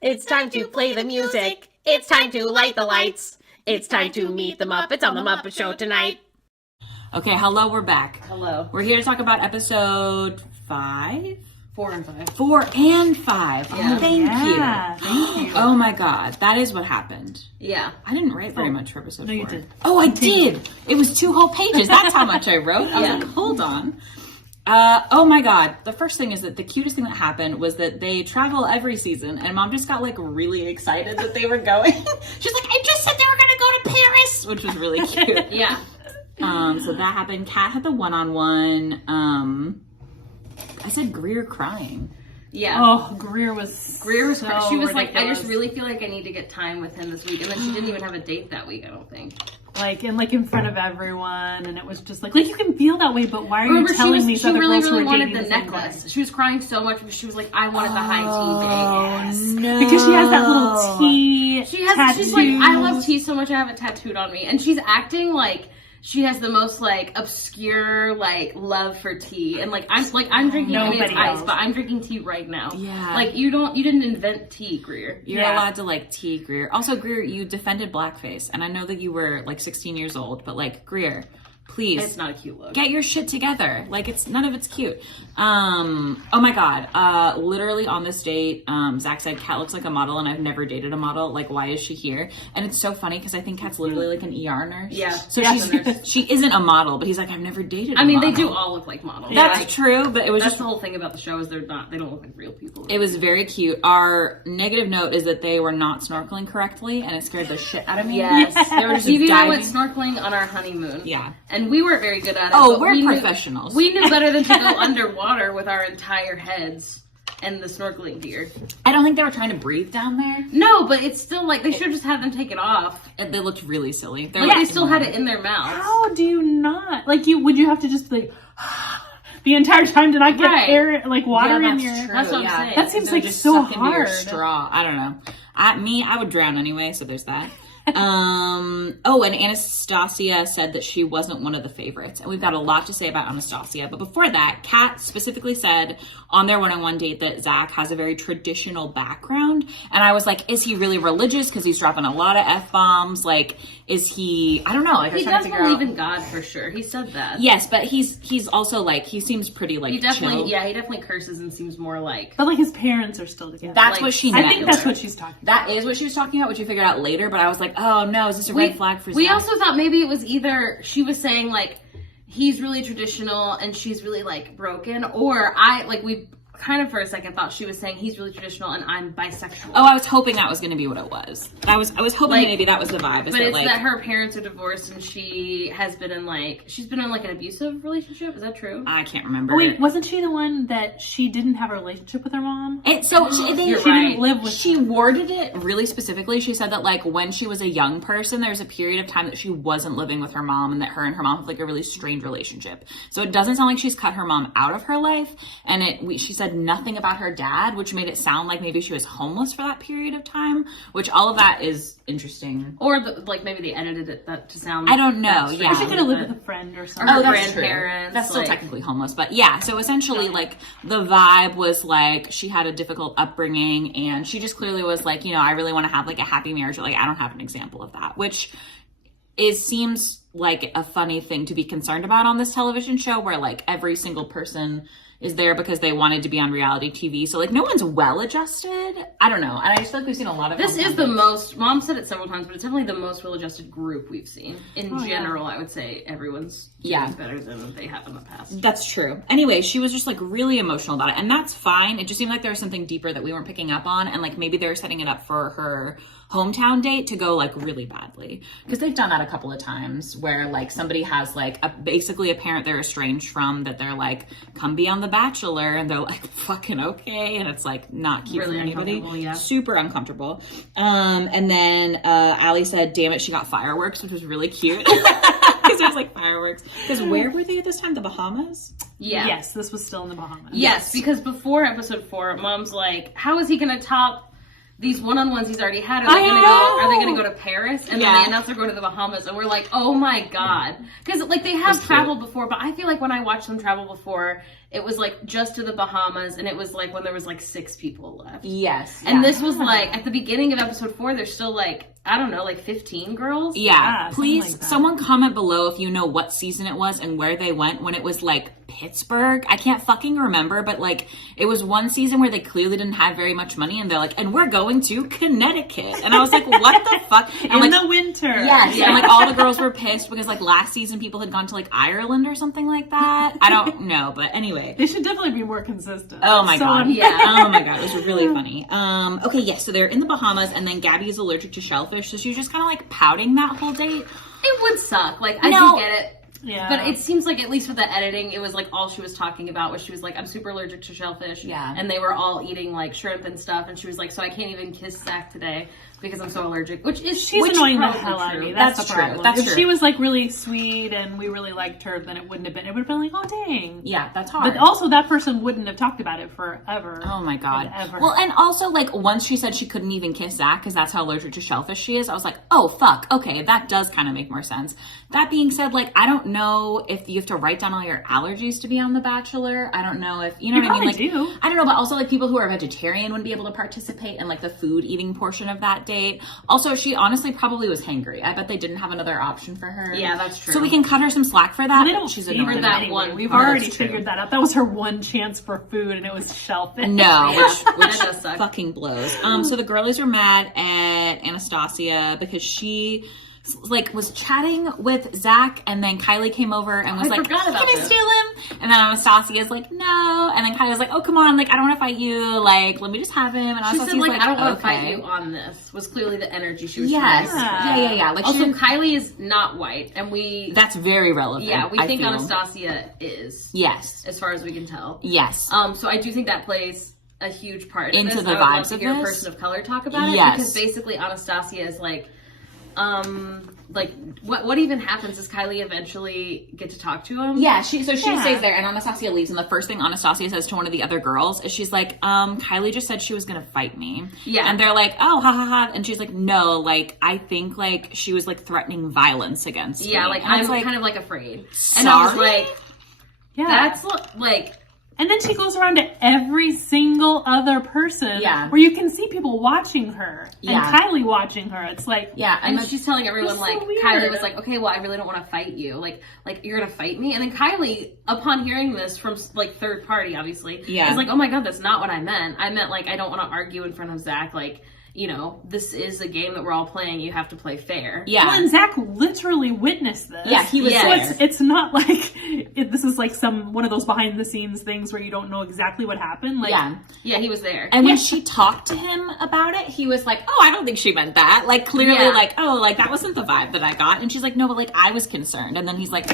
It's time to play the music. It's time to light the lights. It's time to meet the Muppets on the Muppet Show tonight. Okay, hello, we're back. Hello. We're here to talk about episode 5? 4 and 5. 4 and 5. Yeah. Oh, thank you. Oh my god, that is what happened. Yeah. I didn't write very much for episode 4. No, you did. Oh, I did! It was 2 whole pages. That's how much I wrote. I was like, hold on. Oh my god. The first thing is that the cutest thing that happened was that they travel every season, and Mom just got like really excited that they were going. She's like, I just said they were gonna go to Paris! Which was really cute. Yeah. So that happened. Kat had the one-on-one. I said Greer crying. Yeah. Oh, Greer was so She was ridiculous. like, I just really feel like I need to get time with him this week. And then she didn't even have a date that week, I don't think. like in front of everyone, and it was just like you can feel that way, but why are you telling these other really, girls who really are wanted dating the same necklace. guy? She was crying so much because she was like, I wanted the high tea thing. No. Because she has that little tea tattoo. She's like, I love tea so much I have it tattooed on me. And she's acting like she has the most like obscure like love for tea, and I'm drinking it's ice, but I'm drinking tea right now. Yeah. Like you didn't invent tea, Greer. You're allowed to like tea, Greer. Also, Greer, you defended blackface, and I know that you were like 16 years old, but like Greer, please. It's not a cute look. Get your shit together. Like none of it's cute. Oh my god. Literally on this date, Zach said Kat looks like a model, and I've never dated a model. Like, why is she here? And it's so funny because I think Kat's literally like an ER nurse. Yeah. So she isn't a model, but he's like, I've never dated a I mean, model. they do all look like models. That's true, but it was that's just the whole thing about the show is they don't look like real people. It was very cute. Our negative note is that they were not snorkeling correctly, and it scared the shit out of me. Yes. They were just Stevie and I went diving. snorkeling on our honeymoon. Yeah. And we weren't very good at it. Oh, but we're we professionals. We knew better than to go underwater with our entire heads and the snorkeling gear. I don't think they were trying to breathe down there. No, but it's still like they should have just had them take it off. And they looked really silly. They're Like they still had it in their mouth. How do you not would you have to just be like the entire time to not get air water in your? That's what I'm saying. That seems They're like just so sucked into your hard. straw. I don't know. I would drown anyway, so there's that. Oh, and Anastasia said that she wasn't one of the favorites, and we've got a lot to say about Anastasia. But before that, Kat specifically said on their one-on-one date that Zach has a very traditional background, and I was like, is he really religious? Because he's dropping a lot of F-bombs. Like, is he? I don't know. Like, he does believe in God for sure. He said that. Yes, but he's also like he seems pretty like he definitely chill. he definitely curses and seems more like. But his parents are still together. That's like, what she meant. I think that's what she's talking about. That is what she was talking about, which we figured out later, but I was like, oh no, is this a red flag for Zach? We also thought maybe it was either she was saying like he's really traditional and she's really like broken, or we kind of for a second thought she was saying he's really traditional and I'm bisexual. Oh, I was hoping that was going to be what it was. I was hoping maybe that was the vibe. But it's that her parents are divorced and she has been in she's been in an abusive relationship. Is that true? I can't remember. Oh, wait, wasn't she the one that she didn't have a relationship with her mom? She didn't live with. She worded it really specifically. She said that when she was a young person, there was a period of time that she wasn't living with her mom, and that her and her mom have a really strained relationship. So it doesn't sound like she's cut her mom out of her life. And she said nothing about her dad, which made it sound like maybe she was homeless for that period of time, which all of that is interesting. Or maybe they edited it to sound. I don't know. Yeah, she could have lived with a friend or something. Or her that's grandparents. True. That's still technically homeless, but yeah. So essentially, the vibe was she had a difficult upbringing, and she just clearly was I really want to have a happy marriage. But, I don't have an example of that, which seems like a funny thing to be concerned about on this television show, where every single person is there because they wanted to be on reality TV. So no one's well adjusted. I don't know. And I just feel like we've seen a lot of this is the most, Mom said it several times, but it's definitely the most well adjusted group we've seen. In general, I would say everyone's better than they have in the past. That's true. Anyway, she was just really emotional about it, and that's fine. It just seemed like there was something deeper that we weren't picking up on, and maybe they were setting it up for her hometown date to go really badly, because they've done that a couple of times where somebody has basically a parent they're estranged from that they're come be on the Bachelor, and they're fucking okay, and it's not cute really for anybody. Yeah. Super uncomfortable. And then Allie said, damn it, she got fireworks, which was really cute. Because there's fireworks. Because where were they at this time? The Bahamas? Yeah. Yes, this was still in the Bahamas. Yes, because before episode 4, Mom's how is he gonna top these one-on-ones he's already had? Are they gonna go to Paris? And then they announce they're going to the Bahamas, and we're like, oh my god. Because they have traveled before, but I feel when I watch them travel before, it was like just to the Bahamas, and it was like when there was like 6 people left. Yes. And this was like at the beginning of episode 4. There's still like, I don't know, like 15 girls. Yeah. Please, like that. someone comment below if you know what season it was and where they went when it was like Pittsburgh. I can't fucking remember, but like it was one season where they clearly didn't have very much money, and they're like, and we're going to Connecticut. And I was like, what the fuck? And In like, the winter. yes. And like all the girls were pissed because like last season people had gone to like Ireland or something like that. I don't know, but anyway. They should definitely be more consistent. Oh my So god. unfair. Yeah. Oh my god, it was really funny. Okay, yes, so they're in the Bahamas, and then Gabby is allergic to shellfish, so she was just kind of like pouting that whole date. It would suck. Like, I No. do get it. Yeah. But it seems like, at least with the editing, it was like all she was talking about was she was like, I'm super allergic to shellfish. Yeah. And they were all eating like shrimp and stuff. And she was like, so I can't even kiss Zach today because I'm so allergic. She's annoying the probably hell out of true. me. That's the That's problem. true. That's if true. she was like really sweet and we really liked her, then it wouldn't have been. It would have been like, oh dang. Yeah, that's hard. But also, that person wouldn't have talked about it forever. Oh my god. and ever. Well, and also like once she said she couldn't even kiss Zach because that's how allergic to shellfish she is, I was like, oh fuck, okay, that does kind of make more sense. That being said, like I don't know if you have to write down all your allergies to be on The Bachelor. I don't know if you know You what I mean. Like probably do. I don't know, but also like people who are vegetarian wouldn't be able to participate in like the food eating portion of that date. Also, she honestly probably was hangry. I bet they didn't have another option for her. Yeah, that's true. So we can cut her some slack for that. They don't She's feed annoying. her that anyway. one. We've Oh, that's already true. figured that out. That was her one chance for food, and it was shellfish. No, Yeah, which that does suck. fucking blows. So the girlies are mad at Anastasia because she like was chatting with Zach, and then Kylie came over and was I like, forgot about "Can I this. steal him?" And then Anastasia's like, "No," and then Kylie's like, "Oh come on, like I don't want to fight you. Like let me just have him." And She Anastasia's said, like, I don't want to "Okay." fight you on this, was clearly the energy she was Yes, trying to yeah. Like Also, she didn't- Kylie is not white, and that's very relevant. we I think feel. Anastasia is, Yes, as far as we can tell. yes. So I do think that plays a huge part Into this. the I would love vibes to of hear a this? person of color talk about it, Yes. because basically Anastasia is like what even happens? Does Kylie eventually get to talk to him? Yeah, she stays there, and Anastasia leaves, and the first thing Anastasia says to one of the other girls is she's like, Kylie just said she was gonna fight me. Yeah. And they're like, oh, ha ha ha, and she's like, no, like, I think, like, she was, like, threatening violence against me. Yeah, like And I'm it's like, kind of like afraid. And I was sorry? like, Yeah. that's like And then she goes around to every single other person. Yeah. Where you can see people watching her. Yeah. And Kylie watching her. It's like, yeah, and and she's telling everyone It's so like weird. Kylie was like, okay, well I really don't want to fight you. Like you're gonna fight me? And then Kylie, upon hearing this from like third party, obviously, Yeah. is like, oh my god, that's not what I meant. I meant like I don't want to argue in front of Zach. Like, you know, this is a game that we're all playing. You have to play fair. yeah. well, and Zach literally witnessed this. Yeah, he was Yeah. So there. it's not like this is like one of those behind the scenes things where you don't know exactly what happened. Like, yeah. Yeah, he was there. And when she talked to him about it, he was like, oh, I don't think she meant that. Like, clearly, Yeah. like, oh, like, that wasn't the vibe that I got. And she's like, no, but, like, I was concerned. And then he's like,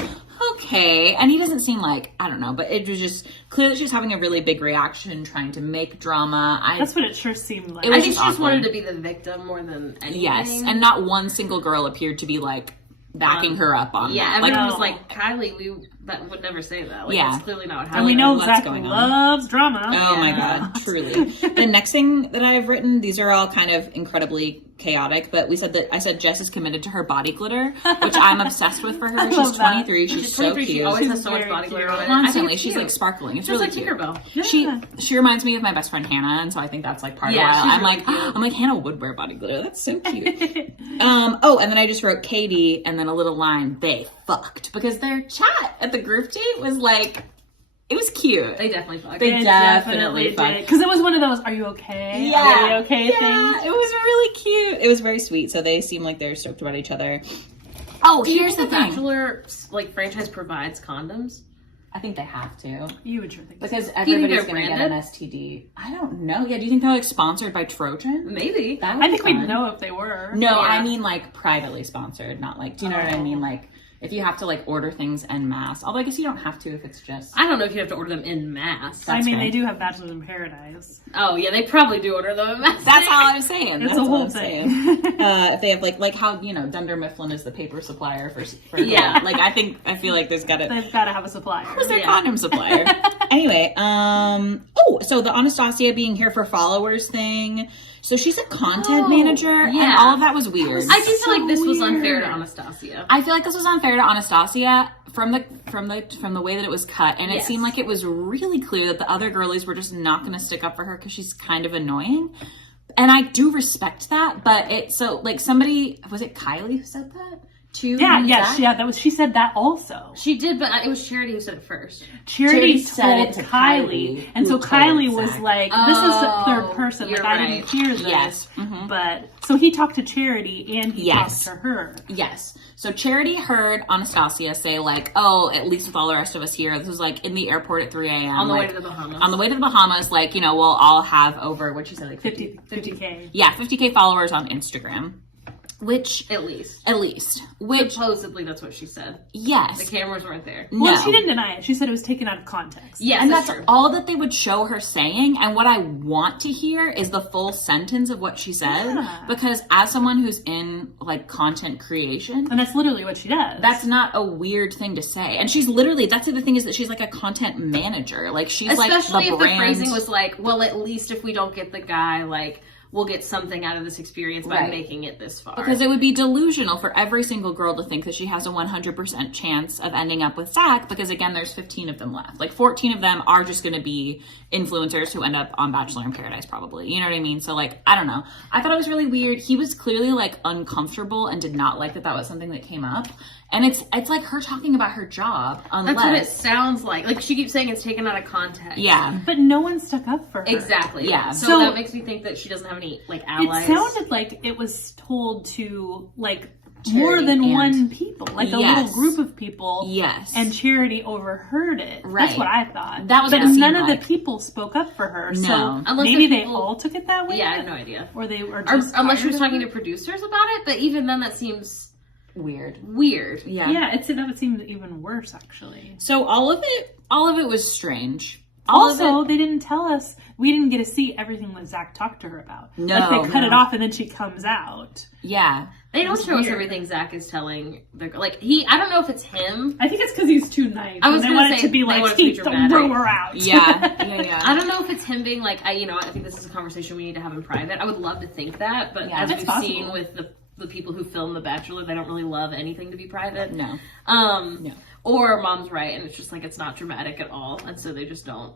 okay. And he doesn't seem like, I don't know, but it was just, clearly she's having a really big reaction, trying to make drama. That's what it sure seemed like. It was I think just she just awkward. wanted to be the victim more than anything. Yes. And not one single girl appeared to be, like, backing her up on yeah, that. Like, everyone no. was like, Kylie, that would never say that. Like, Yeah. that's clearly not what and happened. we know what's Zach going on. loves drama. oh my God, truly. The next thing that I've written, these are all kind of incredibly chaotic, but I said Jess is committed to her body glitter, which I'm obsessed with for her. I She's love that. 23. She's so 23, cute. she always She's has so much very body glitter cute. on it. Constantly, I think it's she's cute. like sparkling. It's Just really like cute. Tinkerbell. She reminds me of my best friend Hannah, and so I think that's like part Yeah, of why she's really I'm like Hannah would wear body glitter. That's so cute. Oh, and then I just wrote Katie, and then a little line. They fucked because their chat at the group date was like, it was cute. They definitely fucked. They It definitely did. fucked. Because it was one of those, are you okay? Yeah, Are we okay yeah, things. it was really cute. It was very sweet. So they seem like they're stoked about each other. Oh, Do you here's think the the thing. Bachelor like franchise provides condoms? I think they have to You would sure think so. because Do you think everybody's they're gonna get an branded? STD. I don't know. Yeah, do you think they're like sponsored by Trojan? Maybe. That would I be think we'd fun. know if they were. No, Yeah. I mean like privately sponsored, not like. Do you know what I mean? Oh. Like if you have to like order things en masse. Although I guess you don't have to if it's just. I don't know if you have to order them in mass. I That's mean, fair. they do have Bachelors in Paradise. Oh yeah, they probably do order them in mass. That's all I'm saying. It's That's a all whole I'm thing. saying. If they have like how Dunder Mifflin is the paper supplier for Yeah. like I feel like there's gotta. They've got to have a supplier. Who's their Yeah. condom supplier? Anyway, so the Anastasia being here for followers thing, So she's a content manager, and all of that was weird. I do feel like this was unfair to Anastasia. I feel like this was unfair to Anastasia from the way that it was cut, and it seemed like it was really clear that the other girlies were just not going to stick up for her because she's kind of annoying. And I do respect that, but somebody, was it Kylie who said that? She said that also. She did, but it was Charity who said it first. Charity said it to Kylie, and so Kylie was like, "This is the third person. Like, I didn't hear this." Yes, but so he talked to Charity and he talked to her. Yes. So Charity heard Anastasia say like, "Oh, at least with all the rest of us here, this was like in the airport at 3 a.m. on the way to the Bahamas. On the way to the Bahamas, like we'll all have over what she said, like 50K. Yeah, 50K followers on Instagram." Which at least which supposedly that's what she said. Yes, the cameras weren't there. Well, she didn't deny it. She said it was taken out of context. Yeah, and that's all that they would show her saying. And what I want to hear is the full sentence of what she said, because as someone who's in like content creation, and that's literally what she does. That's not a weird thing to say. And she's literally, that's the other thing, is that she's like a content manager. Like she's especially like the if the phrasing was like, well, at least if we don't get the guy, like, we'll get something out of this experience by making it this far. Because it would be delusional for every single girl to think that she has a 100% chance of ending up with Zach, because again, there's 15 of them left. Like 14 of them are just going to be influencers who end up on Bachelor in Paradise probably. You know what I mean? So like, I don't know. I thought it was really weird. He was clearly like uncomfortable and did not like that that was something that came up. And it's like her talking about her job. Unless... That's what it sounds like. Like she keeps saying it's taken out of context. Yeah. But no one stuck up for her. Exactly. Yeah. So that makes me think that she doesn't have any like allies. It sounded like it was told to like more than one people. Like a little group of people. Yes. And Charity overheard it. Right. That's what I thought. That was but what it none of seemed like. the people spoke up for her. No. So unless maybe the they people... all took it that way. Yeah, I have no idea. Or they were just unless she was talking to producers about it, but even then that seems weird. Yeah. Yeah, that would seem even worse actually. So all of it was strange. Also, they didn't tell us. We didn't get to see everything that Zach talked to her about. No, like they cut it off and then she comes out. Yeah, they don't show us everything Zach is telling. I don't know if it's him. I think it's because he's too nice. I was going to say, to be like, throw her out. Yeah. I don't know if it's him being like, I think this is a conversation we need to have in private. I would love to think that, but as we've seen with the people who film The Bachelor, they don't really love anything to be private. No. No. Or Mom's right, and it's just like it's not dramatic at all, and so they just don't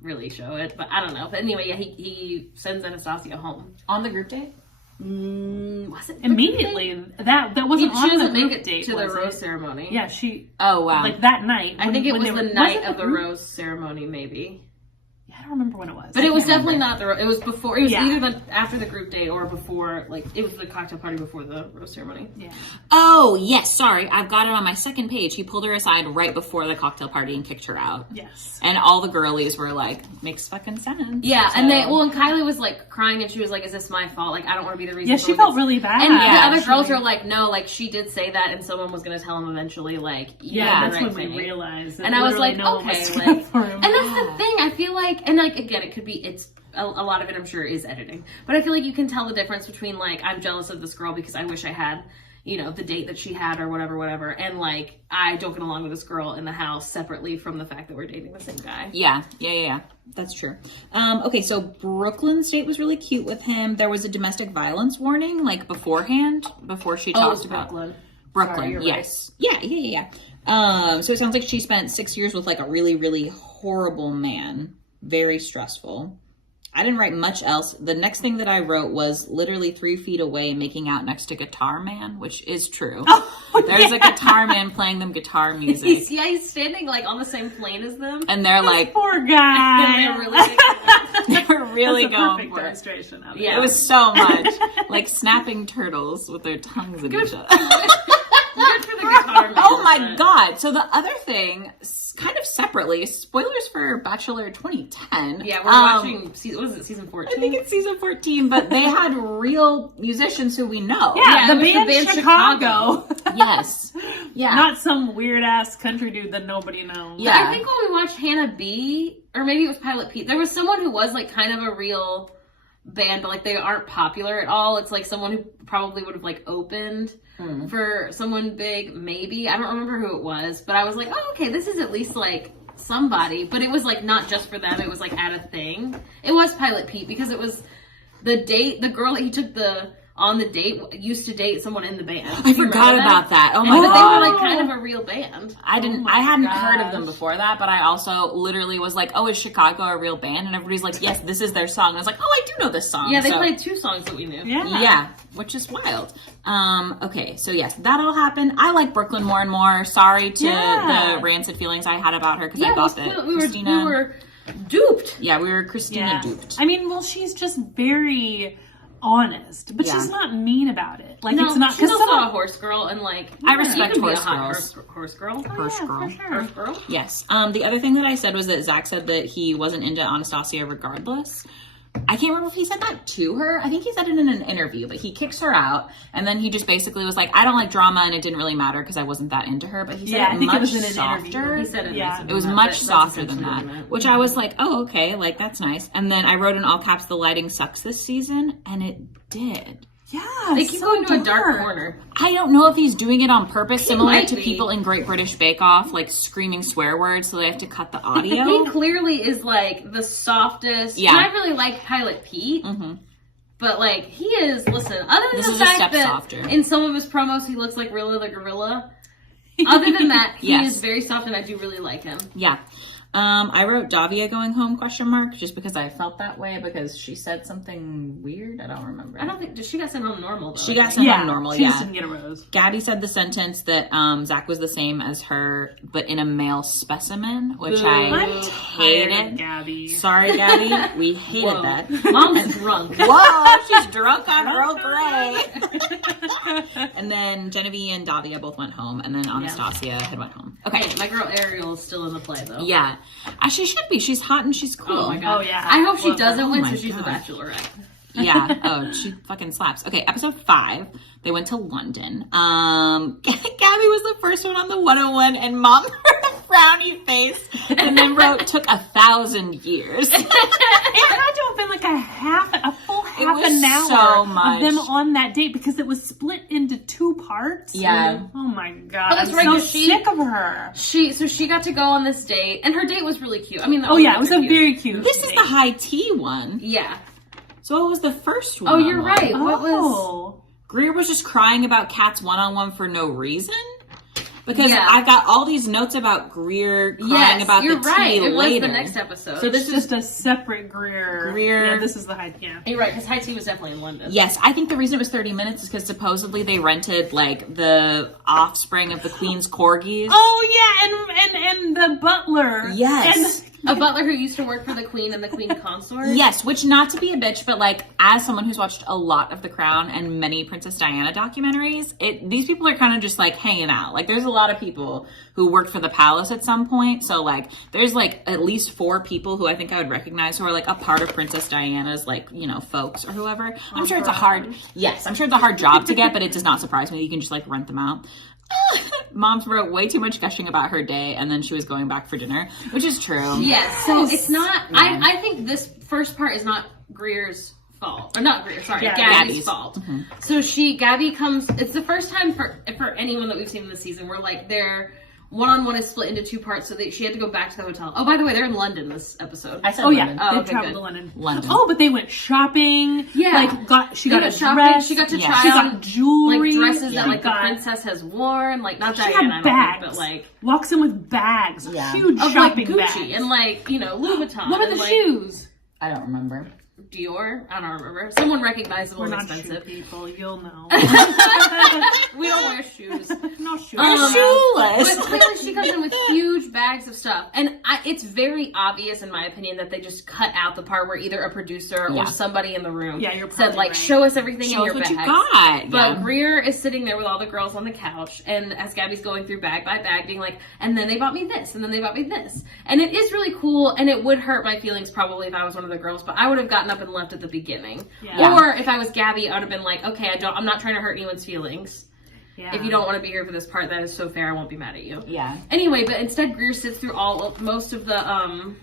really show it. But I don't know. But anyway, yeah, he sends Anastasia home on the group date. Was it immediately? That wasn't she on doesn't the make group it date to the rose ceremony. Yeah, she. Oh wow! Like that night. I think it was the night of the rose ceremony, maybe. I don't remember when it was. But it was definitely not it was before. It was either after the group date or before. Like it was the cocktail party before the rose ceremony. Yeah. Oh yes, sorry, I've got it on my second page. He pulled her aside right before the cocktail party and kicked her out. Yes. And all the girlies were like, "Makes fucking sense." Yeah, so. And and Kylie was like crying and she was like, "Is this my fault? Like I don't want to be the reason." Yeah, she felt really bad. And the other girls are like, "No, like she did say that, and someone was going to tell him eventually." Like that's when we realized. And I was like, okay, like, and that's the thing. I feel like, and like again, it could be. It's a lot of it, I'm sure, is editing. But I feel like you can tell the difference between like I'm jealous of this girl because I wish I had, the date that she had or whatever, and like I don't get along with this girl in the house separately from the fact that we're dating the same guy. Yeah. That's true. Okay, so Brooklyn's date was really cute with him. There was a domestic violence warning like beforehand, before she talked about Brooklyn. Sorry, yes. Right. Yeah. So it sounds like she spent 6 years with like a really, really horrible man. Very stressful. I didn't write much else. The next thing that I wrote was literally 3 feet away making out next to Guitar Man, which is true. There's a Guitar Man playing them guitar music. He's standing like on the same plane as them. And they're like, poor guy. They were really That's a going perfect for illustration of it. Yeah, it was so much like snapping turtles with their tongues in each other. Good for the Guitar Man. Oh my god. So the other thing, kind of separately, spoilers for Bachelor 2010. Yeah, we're watching, season 14? I think it's season 14, but they had real musicians who we know. Yeah, the band Chicago. Yes. Yeah. Not some weird ass country dude that nobody knows. Yeah. I think when we watched Hannah B, or maybe it was Pilot Pete, there was someone who was like kind of a real band, but like they aren't popular at all. It's like someone who probably would have like opened for someone big, maybe. I don't remember who it was, but I was like, oh, okay, this is at least like somebody. But it was like not just for them, it was like at a thing. It was Pilot Pete because it was the girl that he took on the date used to date someone in the band. I forgot about that. Oh my But god. they were like kind of a real band. I hadn't heard of them before that, but I also literally was like, oh, is Chicago a real band? And everybody's like, yes, this is their song. And I was like, oh, I do know this song. Yeah, they played 2 songs that we knew. Yeah, which is wild. Okay, so yes, that all happened. I like Brooklyn more and more. Sorry to the rancid feelings I had about her because I thought that we were duped. Yeah, we were Christina duped. I mean, well, she's just very honest, but she's not mean about it. Like, No, it's not she's also a horse girl, and like I respect you can be a horse hot girls. horse girl. Horse girl. For sure. Horse girl. Yes. The other thing that I said was that Zach said that he wasn't into Anastasia regardless. I can't remember if he said that to her. I think he said it in an interview, but he kicks her out, and then he just basically was like, I don't like drama, and it didn't really matter because I wasn't that into her. But he said I think much it was in an softer. interview. He said it. Yeah. It was much softer than that, which I was like, oh, okay, like that's nice. And then I wrote in all caps, the lighting sucks this season, and it did. Yeah, They keep going to a dark corner. I don't know if he's doing it on purpose, similar might to be. people in Great British Bake Off, like screaming swear words, so they have to cut the audio. He clearly is like the softest. Yeah. And I really like Pilot Pete. But like he is, listen, other than This the is a fact step that softer. in some of his promos he looks like Rilla the gorilla. Other than that, he Yes. is very soft and I do really like him. Yeah. I wrote Davia going home, just because I felt that way because she said something weird. I don't remember. I don't think she got sent home normal though. She got sent home normal, she just didn't get a rose. Gabby said the sentence that Zach was the same as her, but in a male specimen, which I hated. Gabby. Sorry, Gabby. We hated that. Mom's drunk. Whoa, she's drunk on Earl Grey. And then Genevieve and Davia both went home, and then Anastasia had went home. Okay. Hey, my girl Ariel is still in the play though. Yeah. She should be. She's hot and she's cool. Oh my god. Oh, yeah. I hope she Love her. doesn't win Oh so my she's the God. Bachelorette. Yeah. Oh, she fucking slaps. Okay, episode 5. They went to London. Gabby was the first one on the 101, and Mom had a frowny face, and then wrote, took 1,000 years. It had to have been like a full half was an hour so much. of them on that date because it was split into 2 parts. Yeah. Oh my god. Oh, that's I'm right, so 'cause she- sick of her. She got to go on this date and her date was really cute. I mean, Oh yeah, it was a cute. very cute. This is the high tea one. Yeah. So what was the first one? Oh, you're on? right. What was Oh. Greer was just crying about Kat's one-on-one for no reason? Because Yeah. I got all these notes about Greer crying about you're the right. tea It later. was the next episode. So It's this is just a separate Greer. Greer. Yeah, this is the high. Yeah. You're right, because High Tea was definitely in London. Yes, I think the reason it was 30 minutes is because supposedly they rented like the offspring of the Queen's corgis. Oh yeah, and the butler. Yes. A butler who used to work for the Queen and the Queen Consort. Yes, which not to be a bitch, but like as someone who's watched a lot of The Crown and many Princess Diana documentaries, these people are kind of just like hanging out. Like there's a lot of people who worked for the palace at some point. So like there's like at least 4 people who I think I would recognize who are like a part of Princess Diana's like, you know, folks or whoever. I'm sure it's a hard job to get, but it does not surprise me that you can just like rent them out. Mom's wrote way too much gushing about her day, and then she was going back for dinner, which is true. Yes. So it's not. Yeah. I think this first part is not Greer's fault, or not Greer. Sorry, Yeah, Gabby's fault. So Gabby comes. It's the first time for anyone that we've seen in the season where like their one-on-one is split into 2 parts, so that she had to go back to the hotel. Oh, by the way, they're in London this episode. I said Oh London. yeah, Oh, they okay, traveled good. to London. London. Oh, but they went shopping. Yeah. Like she got a shopping. dress. She got to Yeah. try She on got jewelry. like dresses that She like the got- princess has worn. Like not She Diana, I had don't bags. think, but like Walks in with bags. Yeah. Huge of like shopping Gucci bags. and like Louis Vuitton. What are and, the like, shoes? I don't remember. Dior. I don't remember. Someone recognizable We're and not shoe expensive. people. You'll know. We don't wear shoes. No shoes. Shoeless. But clearly she comes in with huge bags of stuff. And it's very obvious, in my opinion, that they just cut out the part where either a producer Yeah. or somebody in the room Yeah, you're said, probably like, right. show us everything in Show us your what bags. you got. But Yeah. Greer is sitting there with all the girls on the couch, and as Gabby's going through bag by bag, being like, and then they bought me this, and then they bought me this. And it is really cool, and it would hurt my feelings probably if I was one of the girls, but I would have gotten up and left at the beginning. Yeah. Or if I was Gabby, I would have been like, okay, I'm not trying to hurt anyone's feelings. Yeah. If you don't want to be here for this part, that is so fair. I won't be mad at you. Yeah. Anyway, but instead Greer sits through most of the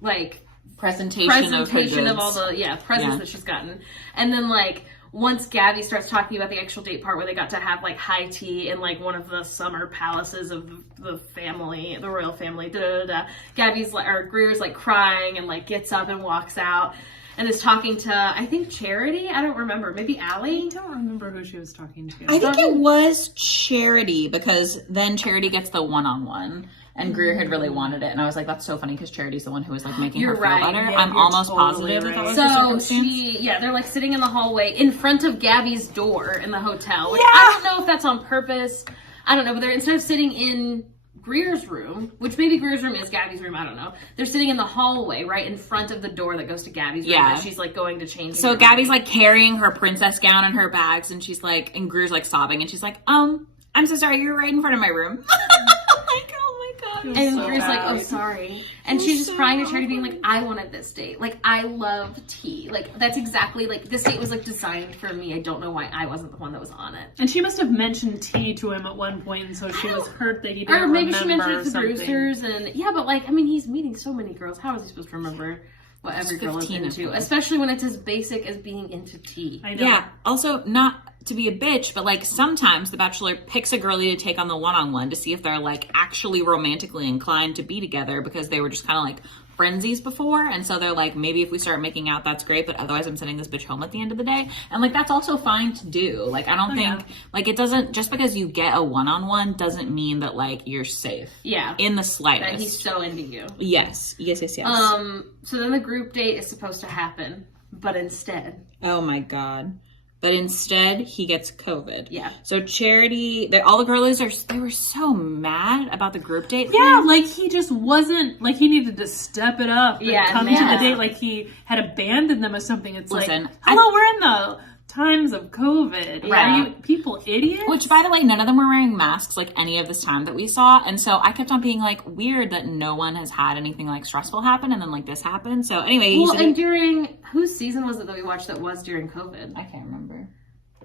like Presentation of her goods. all the presents that she's gotten, and then like once Gabby starts talking about the actual date part where they got to have like high tea in like one of the summer palaces of the family, the royal family. Greer's like crying and like gets up and walks out. and is talking to, I think, Charity. I don't remember. Maybe Allie. I don't remember who she was talking to. I think it was Charity, because then Charity gets the one-on-one. And Greer had really wanted it, and I was like, "That's so funny," because Charity's the one who was like making her feel better. Yeah, I'm almost totally positive that was So the circumstance. they're like sitting in the hallway in front of Gabby's door in the hotel. Which Yeah. I don't know if that's on purpose. I don't know, but they're instead of sitting in Greer's room, which maybe Greer's room is Gabby's room, I don't know. They're sitting in the hallway right in front of the door that goes to Gabby's room. Yeah. That she's like going to change. So Gabby's like carrying her princess gown and her bags, and she's like, and Greer's like sobbing, and she's like, I'm so sorry, you're right in front of my room. Like, oh my god. And so Greer's like, oh, bad. sorry. And she's just crying to Charity, being like, I wanted this date. Like, I love tea. Like, that's exactly, like, this date was, like, designed for me. I don't know why I wasn't the one that was on it. And she must have mentioned tea to him at one point, and so she was hurt that he didn't Or maybe remember she mentioned it to something. Brewsters, and, yeah, but, like, I mean, he's meeting so many girls. How is he supposed to remember what every girl is 15 of into? them. Especially when it's as basic as being into tea. I know. Yeah. Also, not to be a bitch, but like sometimes the Bachelor picks a girlie to take on the one-on-one to see if they're like actually romantically inclined to be together, because they were just kind of like frenzies before, and so they're like, maybe if we start making out, that's great, but otherwise I'm sending this bitch home at the end of the day. And like, that's also fine to do. Like, I don't think like, it doesn't, just because you get a one-on-one doesn't mean that like you're safe Yeah. in the That slightest. he's so into you. Yes. So then the group date is supposed to happen, but instead. Oh my god. But instead, he gets COVID. Yeah. So Charity, all the girlies they were so mad about the group date. Yeah, like he just wasn't, like he needed to step it up and Yeah, come man. to the date like he had abandoned them or something. It's Listen, like, hello, we're in the times of COVID. Right. Are you people idiots? Which, by the way, none of them were wearing masks like any of this time that we saw. And so I kept on being like, weird that no one has had anything like stressful happen, and then like this happened. So anyway, Well, and during, whose season was it that we watched that was during COVID? I can't remember.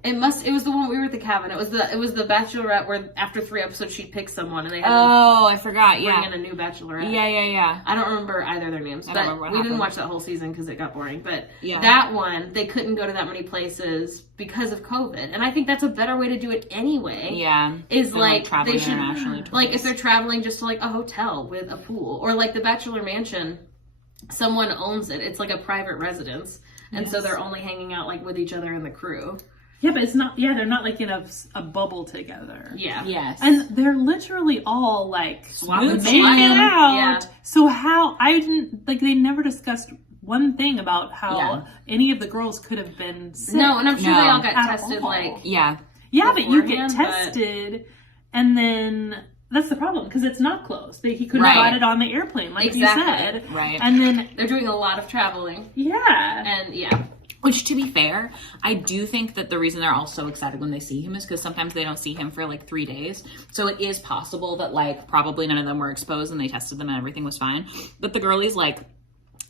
It was the one we were at the cabin. It was the Bachelorette where after 3 episodes she'd pick someone and they had Oh, I forgot. to bring Yeah. in a new Bachelorette. Yeah. I don't remember either of their names, I but don't remember what we didn't happened. watch that whole season because it got boring. But Yeah. that one, they couldn't go to that many places because of COVID, and I think that's a better way to do it anyway. Yeah. Is Than, like traveling they should internationally like if twice. they're traveling just to like a hotel with a pool, or like the Bachelor Mansion, someone owns it. It's like a private residence, and so they're only hanging out like with each other and the crew. yeah, but it's not, they're not like in a bubble together. Yeah. Yes. And they're literally all like Smooching. making out. Yeah. So how, I didn't, like they never discussed one thing about how Yeah. any of the girls could have been sick. No, and I'm sure No. they all got At tested all. like yeah. Yeah, but you get beforehand, but- tested, and then that's the problem because it's not closed. He couldn't Right. have got it on the airplane, like Exactly. you said. Right. And then, they're doing a lot of traveling, yeah. and yeah. Which, to be fair, I do think that the reason they're all so excited when they see him is because sometimes they don't see him for like 3 days. So it is possible that like probably none of them were exposed and they tested them and everything was fine. But the girlies, like,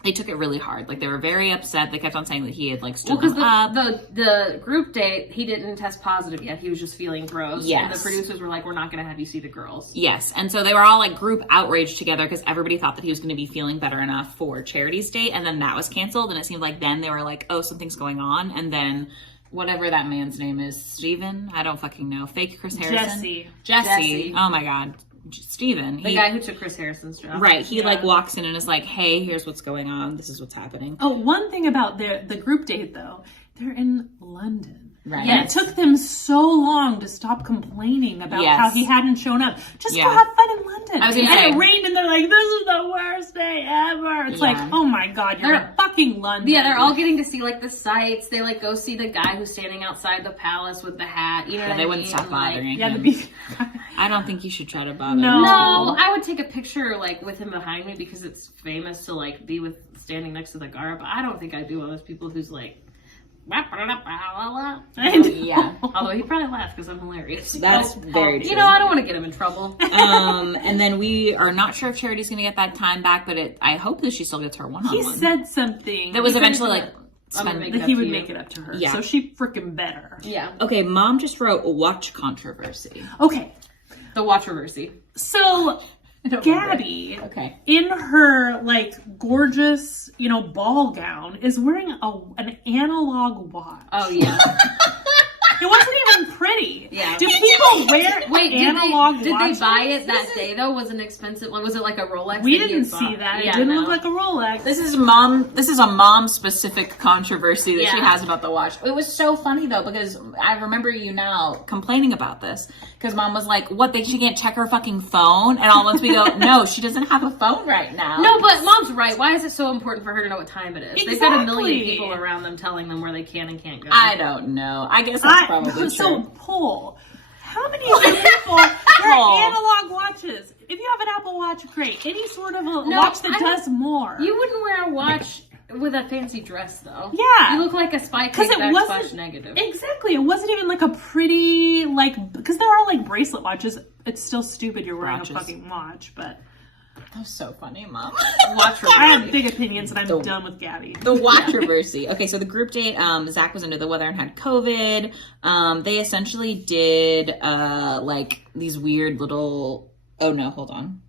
they took it really hard. Like, they were very upset. They kept on saying that he had like stood Well, them up. because the group date, he didn't test positive yet. He was just feeling gross. Yes. And the producers were like, we're not going to have you see the girls. Yes, and so they were all like group outraged together because everybody thought that he was going to be feeling better enough for Charity's date, and then that was canceled, and it seemed like then they were like, oh, something's going on, and then whatever that man's name is, Steven? I don't fucking know. Fake Chris Harrison? Jesse. Oh my god. Steven. The guy who took Chris Harrison's job. Right, he like walks in and is like, hey, here's what's going on. This is what's happening. Oh, one thing about the group date though, they're in London. Right. And it took them so long to stop complaining about Yes. how he hadn't shown up. Just go Yeah. have fun in London. I was gonna and say- it rained and they're like, this is the worst day ever. It's like, Yeah. oh my god, you're in fucking London. Yeah, they're all getting to see like the sights. They like go see the guy who's standing outside the palace with the hat. You know what I They mean? wouldn't stop Like, bothering Yeah, him. the I don't think you should try to bother No. him. No, I would take a picture like with him behind me because it's famous to like be with standing next to the guard. But I don't think I'd be one of those people who's like. Yeah. Although he probably laughed because I'm hilarious. That's very true. You know, I don't want to get him in trouble. And then we are not sure if Charity's going to get that time back, but I hope that she still gets her He one-on-one. said something That was He said eventually he's like gonna- I'm gonna spend. make that it he up would to make you. it up to her. Yeah. So she freaking better. Yeah. Okay, Mom just wrote watch controversy. Okay, The Watchroversy. so Gabby, Okay. in her like gorgeous, ball gown, is wearing an analog watch. Oh yeah. It wasn't even pretty. Yeah. Do people wear Wait, analog did they watches? buy it that day though? Was it expensive? Like, was it like a Rolex? We that he didn't had see bought? that. Yeah, It didn't no. look like a Rolex. This is a mom specific controversy that she Yeah. has about the watch. It was so funny though, because I remember you now complaining about this because mom was like, what, she can't check her fucking phone? And all at once we go, no, she doesn't have a phone right now. No, but mom's right. Why is it so important for her to know what time it is? They've got a million Exactly. people around them telling them where they can and can't go. I don't know. I guess that's probably true. So, Paul, how many of you people wear analog watches? If you have an Apple Watch, great. Any sort of a watch that does more. You wouldn't wear a watch with a fancy dress, though. Yeah. You look like a spy Because cake it wasn't backslash negative. Exactly. It wasn't even like a pretty, like, because there are like bracelet watches. It's still stupid you're wearing Watches. a fucking watch, but That was so funny, mom. Watch I have big opinions and I'm done with Gabby. The watch-roversy. Okay, so the group date, Zach was under the weather and had COVID. They essentially did, like, these weird little... Oh, no, hold on.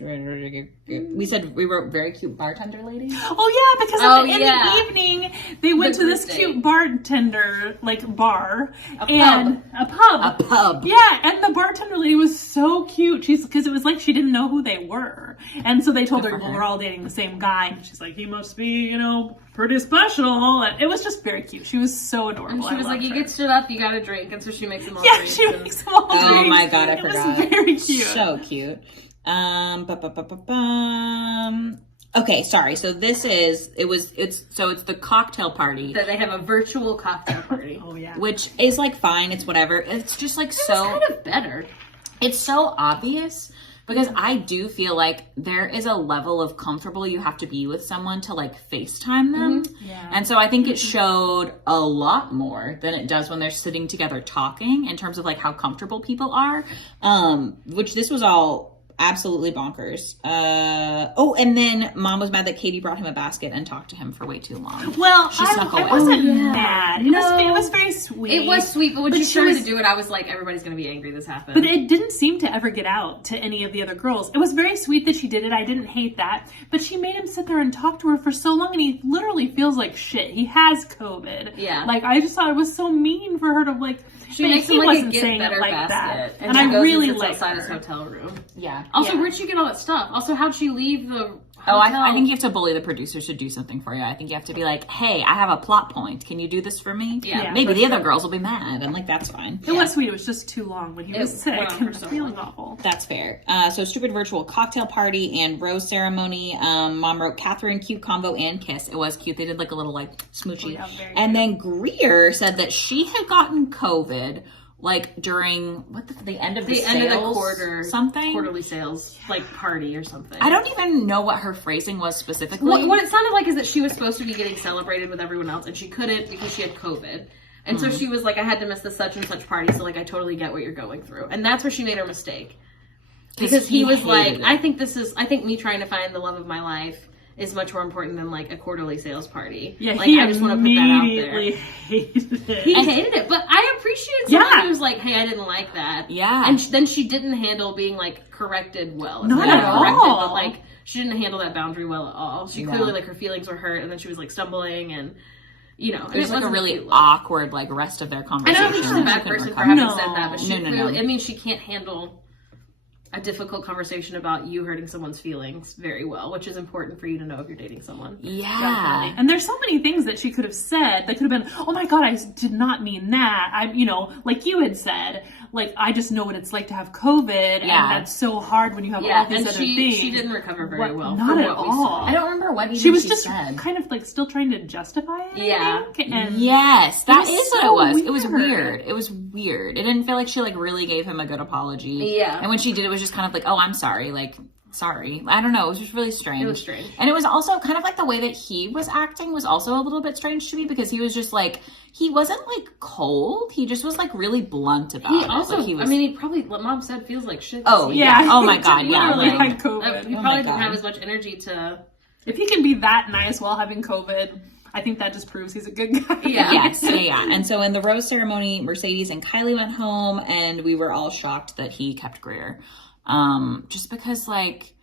We said we were very cute bartender lady. Oh yeah, because in the evening they went to this group cute bartender like bar A pub. Yeah, and the bartender lady was so cute. Because it was like she didn't know who they were, and so they told her, well, we're all dating the same guy, and she's like, he must be, pretty special. And it was just very cute. She was so adorable. And she was like, you get stood up, you got a drink, and so she makes them all Yeah, drinks. she makes them all drinks. Oh my god, I forgot. It was very cute. So cute. Okay, sorry. So it's the cocktail party. That they have a virtual cocktail party. Oh yeah. Which is like fine, it's whatever. It's just like It's kind of better. It's so obvious because I do feel like there is a level of comfortable you have to be with someone to like FaceTime them. Yeah. And so I think it showed a lot more than it does when they're sitting together talking in terms of like how comfortable people are. Which this was all absolutely bonkers. And then mom was mad that Katie brought him a basket and talked to him for way too long. Well, She snuck I away. wasn't mad. It was very sweet. It was sweet, but when But she she started was- to do it, I was like, everybody's going to be angry this happened. But it didn't seem to ever get out to any of the other girls. It was very sweet that she did it. I didn't hate that. But she made him sit there and talk to her for so long, and he literally feels like shit. He has COVID. Yeah. Like, I just thought it was so mean for her to, like... She but makes he him like a wasn't get saying better it like basket. that. And she I goes really and sits like outside his her. hotel room. Yeah. Also, Yeah. where'd she get all that stuff? Also, how'd she leave the Oh, hotel? I think you have to bully the producers to do something for you. I think you have to be like, hey, I have a plot point. Can you do this for me? Yeah, Maybe for the other girls will be mad. And like, that's fine. It was sweet. It was just too long when he was sick went on and for so feeling long. awful. That's fair. So stupid virtual cocktail party and rose ceremony. Mom wrote Catherine cute convo and kiss. It was cute. They did like a little like smoochy. Oh, yeah, very and then Greer said that she had gotten COVID like during the end of the end of the sales quarter, something. quarterly sales like party or something. I don't even know what her phrasing was specifically. What it sounded like is that she was supposed to be getting celebrated with everyone else, and she couldn't because she had COVID. And so she was like, I had to miss the such and such party, so like I totally get what you're going through. And that's where she made her mistake. Because he was like, hated it. I think me trying to find the love of my life is much more important than like a quarterly sales party. Yeah, like, he I just want to put that out immediately there. hated it. He hated it, but I appreciate someone Yeah. who's like, hey, I didn't like that. Yeah. And then she didn't handle being like corrected well. It's Not not at corrected, all. but like she didn't handle that boundary well at all. She Yeah. clearly like her feelings were hurt, and then she was like stumbling and. And It was it like a wasn't really cute look. awkward like rest of their I conversation. don't think she's a bad She couldn't person for recover. having No. said that, but she No. clearly, I mean, she can't handle a difficult conversation about you hurting someone's feelings very well, which is important for you to know if you're dating someone. Yeah. And there's so many things that she could have said that could have been, oh my god, I did not mean that. Like you had said, like, I just know what it's like to have COVID, Yeah. and that's so hard when you have Yeah, all these and other things. she didn't recover very What- well. not from at what we all. saw. I don't remember what even She was just said. kind of like still trying to justify it. Yeah. I think, and Yes, that was is so what it was. It was weird. weird. It was weird. It didn't feel like she like really gave him a good apology. Yeah. And when she did, it was just kind of like, oh, I'm sorry. Like, sorry. I don't know. It was just really strange. It was strange. And it was also kind of like the way that he was acting was also a little bit strange to me because he was just like, he wasn't like cold. He just was like really blunt about He it. also, Like, he was, he probably, what mom said, feels like shit. Oh, yeah. yeah. Oh my God. He Yeah. literally Like, had COVID. He Oh my probably didn't God. have as much energy to. If he can be that nice while having COVID, I think that just proves he's a good guy. Yeah. Yes, yeah. And so in the rose ceremony, Mercedes and Kylie went home, and we were all shocked that he kept Greer. Just because, like,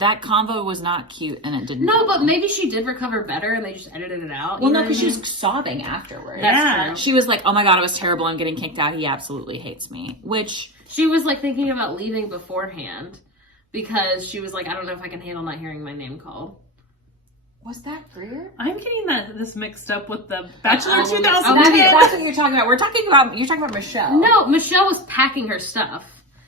that convo was not cute, and it didn't. No, go but well. maybe she did recover better, and they just edited it out. Well, you no, know because what I she mean? was sobbing afterwards. That's true. She was like, "Oh my god, it was terrible. I'm getting kicked out. He absolutely hates me." Which She was like thinking about leaving beforehand because she was like, I don't know if I can handle not hearing my name called. was that Greer? I'm getting this mixed up with the Bachelor well, 2010. That's what you're talking about. You're talking about Michelle. No, Michelle was packing her stuff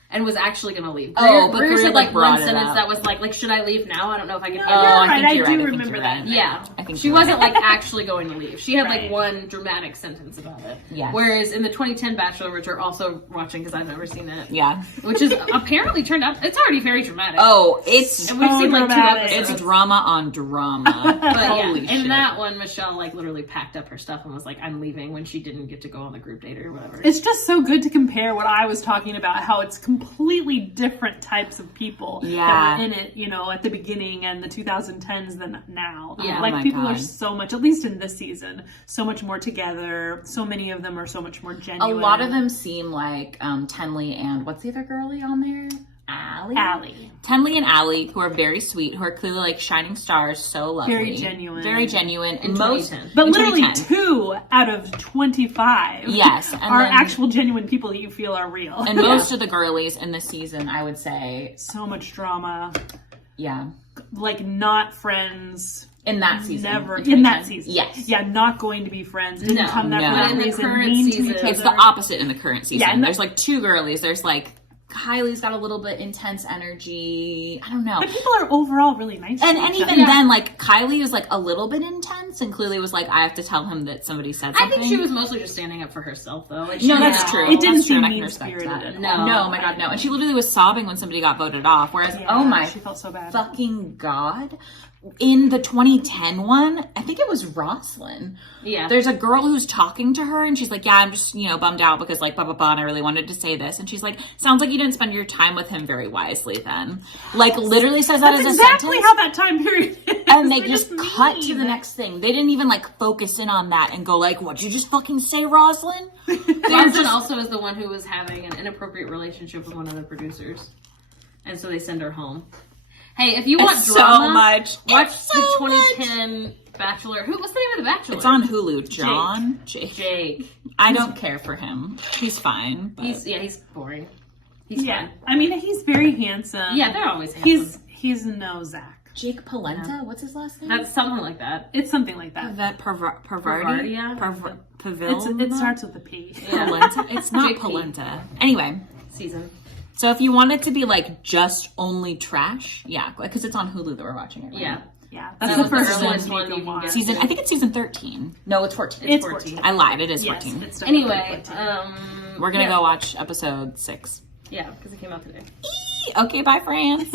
and was actually going to leave. Oh, but Greer Greer, said like, one brought it sentence up. that was like, should I leave now? I don't know if I can No, handle you're it. I right. think I you're do right. I think remember you're that. right. Yeah, I think she you're wasn't right. like actually going to leave. She had Right. like one dramatic sentence about it. Yes. Whereas in the 2010 Bachelor, which are also watching because I've never seen it, Yeah. which is apparently turned out, it's already very dramatic. Oh, it's And we've so seen like dramatic. 2 episodes. it's drama on drama. But Holy yeah, shit. in that one, Michelle like literally packed up her stuff and was like, "I'm leaving," when she didn't get to go on the group date or whatever. It's just so good to compare what I was talking about, how it's completely different types of people Yeah. that were in it, you know, at the beginning and the 2010s than now. Yeah. Like Oh my people are God. so much, at least in this season, so much more together. So many of them are so much more A genuine. lot of them seem like Tenley and what's the other girlie on there? Allie. Tenley and Allie, who are very sweet, who are clearly like shining stars, so lovely. Very genuine. Very genuine. In Most, 2010. But in literally 2010. 2 out of 25 Yes, and are then- actual genuine people that you feel are real. And most of the girlies in this season, I would say, so much drama. yeah. Like not friends. In that season. Never in in that 2010. season. Yes. Yeah, not going to be friends. Didn't No, come there no. for that In the reason. current Mean season, to each It's other. the opposite in the current season. Yeah, and There's like 2 girlies. There's like Kylie's got a little bit intense energy. I don't know. But people are overall really nice. to And each even other. then, like Kylie was like a little bit intense, and clearly was like, I have to tell him that somebody said I something. think she was mostly just standing up for herself, though. Like, No, she that's was- true. It didn't That's true, seem and I can respect mean-spirited that. at No. all. No, my God, no. And she literally was sobbing when somebody got voted off. Whereas, Yeah, oh my she felt so bad. fucking God. In the 2010 one, I think it was Rosalind. Yeah. There's a girl who's talking to her and she's like, yeah, I'm just, you know, bummed out because like, blah, blah, blah, and I really wanted to say this. And she's like, sounds like you didn't spend your time with him very wisely then. Like, literally says that That's as exactly a sentence. how that time period is. And they They're just cut to mean. the next thing. They didn't even like focus in on that and go like, what'd you just fucking say, Rosalind? Rosalind also is the one who was having an inappropriate relationship with one of the producers. And so they send her home. Hey, if you want It's drama, so much. watch It's the so 2010 Bachelor. What's the name of the Bachelor? It's on Hulu. John? Jake. Jake. I don't care for him. He's fine. But He's boring. He's Yeah, fine. I mean he's very handsome. Yeah, they're always handsome. He's no Zach. Jake Polenta? What's his last name? That's something like that. It's something like that. That Pervardi? Pervardia? Pavil? It starts with a P. Yeah. Polenta? It's not Jake P. polenta. Anyway, Season. so if you want it to be like just only trash, yeah, because it's on Hulu that we're watching it. Right? Yeah. Yeah, That that's the was the first earliest one one you you can can watch. get. Season, I think it's season 13. No, it's 14. It's 14. 14. I lied. It is Yes, 14. it's definitely Anyway, 14. We're gonna yeah. go watch episode 6. Yeah, because it came out today. Okay, bye, France.